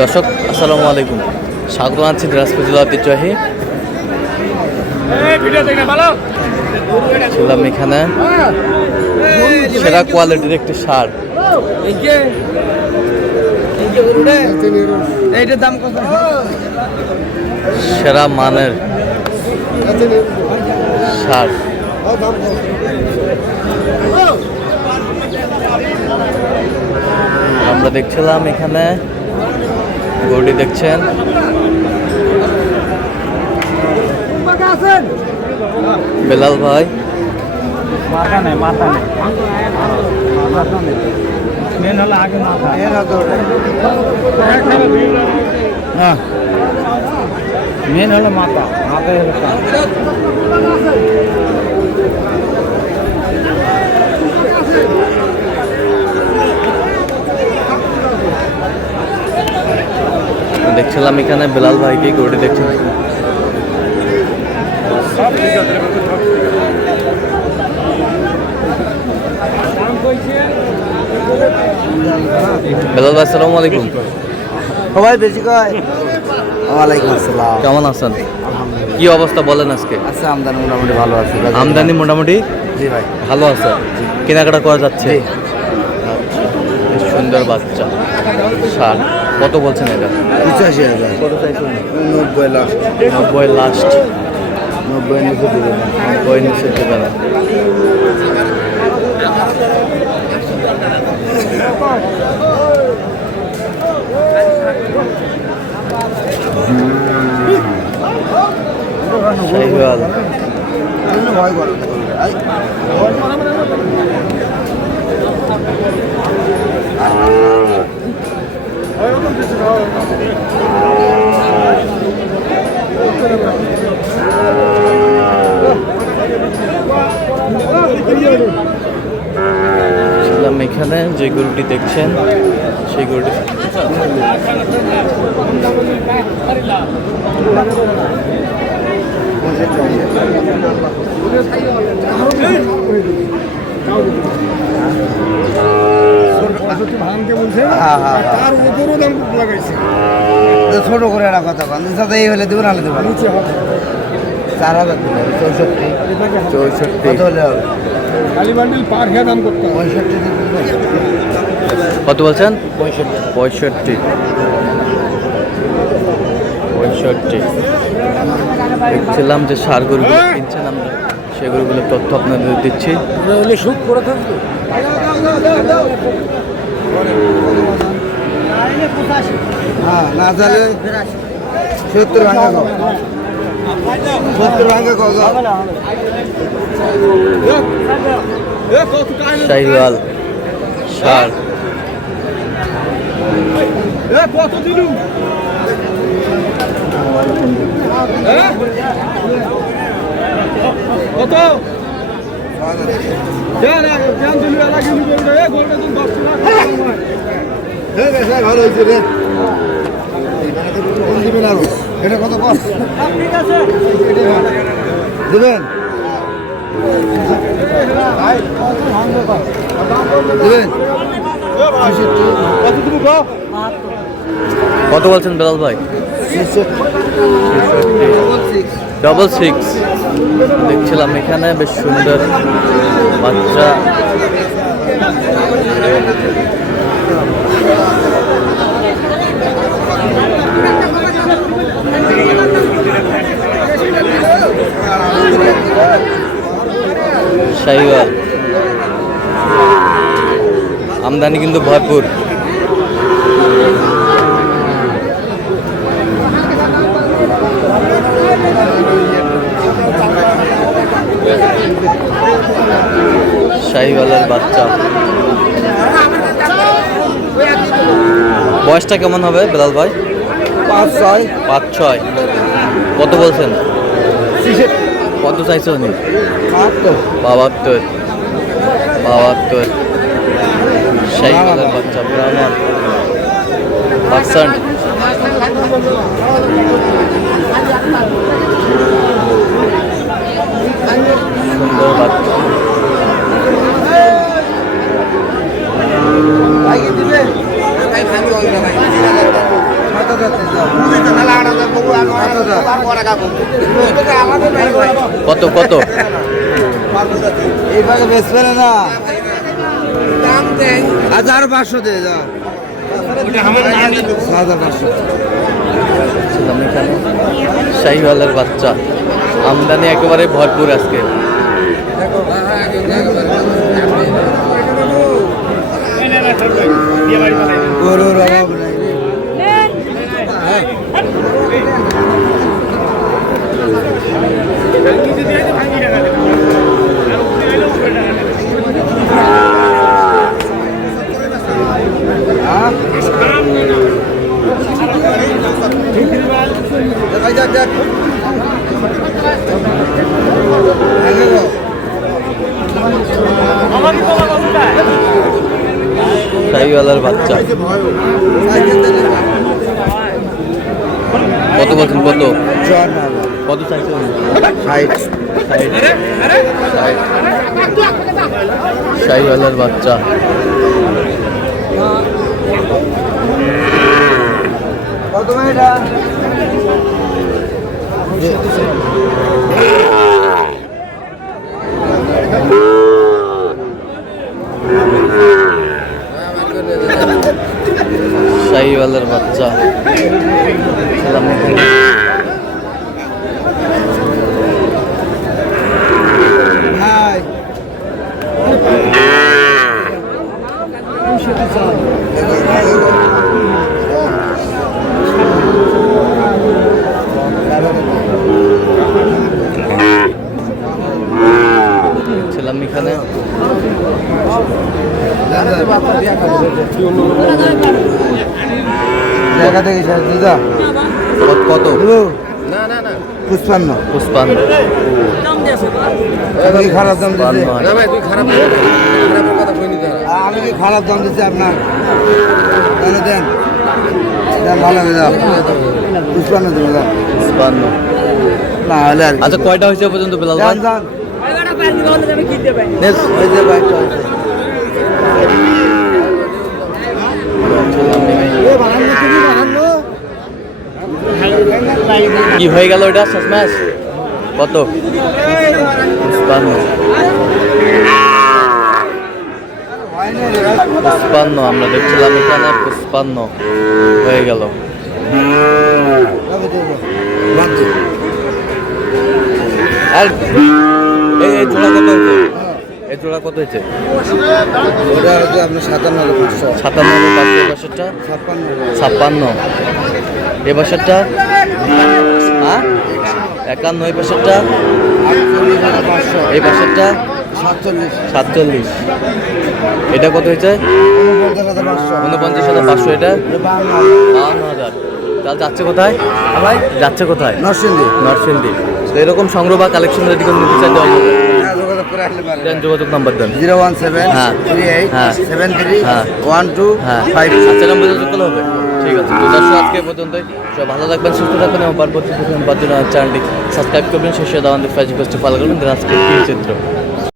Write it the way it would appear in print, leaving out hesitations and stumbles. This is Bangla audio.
দর্শক আসসালামু আলাইকুম, স্বাগত আছি দিনাজপুর জেলা ঐতিহ্যবাহী। ছিলাম এখানে সেরা কোয়ালিটির একটি সার। সেরা মানের সার। আমরা দেখছিলাম এখানে গরুটি দেখছেন, বেলাল ভাই। মাথা নেই মেন হলো আগে মাথা। হ্যাঁ, মেন হলো মাথা, মাথায় হলো দেখছিলাম এখানে বেলাল ভাইকে গরুটি দেখছেন। বেলাল ভাই আসসালামু আলাইকুম। সবাই বেশি কয় ওয়ালাইকুম আসসালাম। কেমন আছেন? কি অবস্থা বলেন আজকে? আচ্ছা, আমদানি মোটামুটি ভালো আছে। আমদানি মোটামুটি জি ভাই ভালো আছে, কেনাকাটা করা যাচ্ছে। বেশ সুন্দর বাচ্চা সার। কত বলছেন এটা? 85,000। কত চাইছেন? 90 লাস্ট। 90 লাস্ট। 90 নিচে দিবে না। 90 নিচে দেবে না। শাহিওয়াল। ছিলাম এখানে যে গরুটি দেখছেন সেই গরুটি ছোট করে একটা কথা কন, এই হলে দেবো নাহলে দেবো 4,000 দেবো। 64 কত হলে হবে? কত বলছেন? 65। দেখছিলাম যে সার গরুগুলো কিনছেন আমরা, সেই গরুগুলোর তথ্য আপনাদের দিচ্ছি। হ্যাঁ, না তাহলে 70 ভাঙা কো 70 ভাঙা কো শাহিওয়াল সার। কত দিলু? কত? ভালো হয়েছে রে। দিবেন আরো, এটা কত কম দেবেন? দেবেন কত বলছেন বেলাল ভাই? 66। দেখছিলাম এখানে বেশ সুন্দর বাচ্চা। শাহিওয়াল আমদানি কিন্তু ভরপুর। শাহিওয়ালের বাচ্চা। বয়সটা কেমন হবে বেলাল ভাই? 5-6। কত বলছেন? কত চাইছে উনি? 72। শাহিওয়ালের বাচ্চা ব্রাহ্মণ পার্সেন্ট। সুন্দর বাচ্চা। কত কত এই ভাগে বেচবে না 1500 দিয়ে দাও 1500 শাহিওয়ালের বাচ্চা আমদানি একেবারে ভরপুর আজকে। গরুর অভাব নাই শাহিওয়ালের বাচ্চা কত বলছেন? কত কত চাইছেন? 60 শাহিওয়ালের বাচ্চা কত এটা শাহিওয়ালের বাচ্চা নাই ছিলাম এখানে জায়গা থেকে দিদা কত? পুষ্পান্ন পুষ্পান্ন আমি কি খারাপ দাম দিচ্ছি পুষ্পান্ন আমি কি খারাপ দাম দিচ্ছি আপনার তাহলে দেন দেন ভালো হবে দাও পুষ্পান্ন দেবো দাম পুষ্পান্ন না হলে আর কি। আচ্ছা কয়টা হয়েছে পর্যন্ত বেলাল ভাই? যান যান ওই যে বাইকটা হয়েছে। কি হয়ে গেল ওইটা শেষমেশ? কত? পুষ্পান্ন পুষ্পান্ন আমরা দেখছিলাম এখানে পুষ্পান্ন হয়ে গেল। আর এই জোড়া কত হয়েছে? এই জোড়া কত হয়েছে? ওটা হচ্ছে আপনার 57,500 57 500 এ বছরটা 56 এ বছরটা হ্যাঁ 51 এই বছরটা 58,500 এই বছরটা 47 47 এটা কত হয়েছে? 49,500 49,500 এটা 52,000 তাহলে যাচ্ছে কোথায় ভাই? যাচ্ছে কোথায়? নরসিংদী নরসিংদী। তো এরকম সংগ্রহ বা কালেকশন যদি কোনো নিতে চান দেওয়া যাবে? যোগাযোগ করে আসলে পারেন দেন যোগাযোগ নাম্বার দেন। 017 হ্যাঁ। 38 হ্যাঁ। 73 হ্যাঁ। 12 আচ্ছা নম্বর যোগাযোগ করলে হবে। ঠিক আছে তো দর্শক আজকে এই পর্যন্তই। সবাই ভালো থাকবেন, সুস্থ থাকবেন এবং পরবর্তী চ্যানেলটি সাবস্ক্রাইব করবেন, শেষে দাওয়ান ফেসবুক পেজটি ফলো করবেন। আজকে চিত্র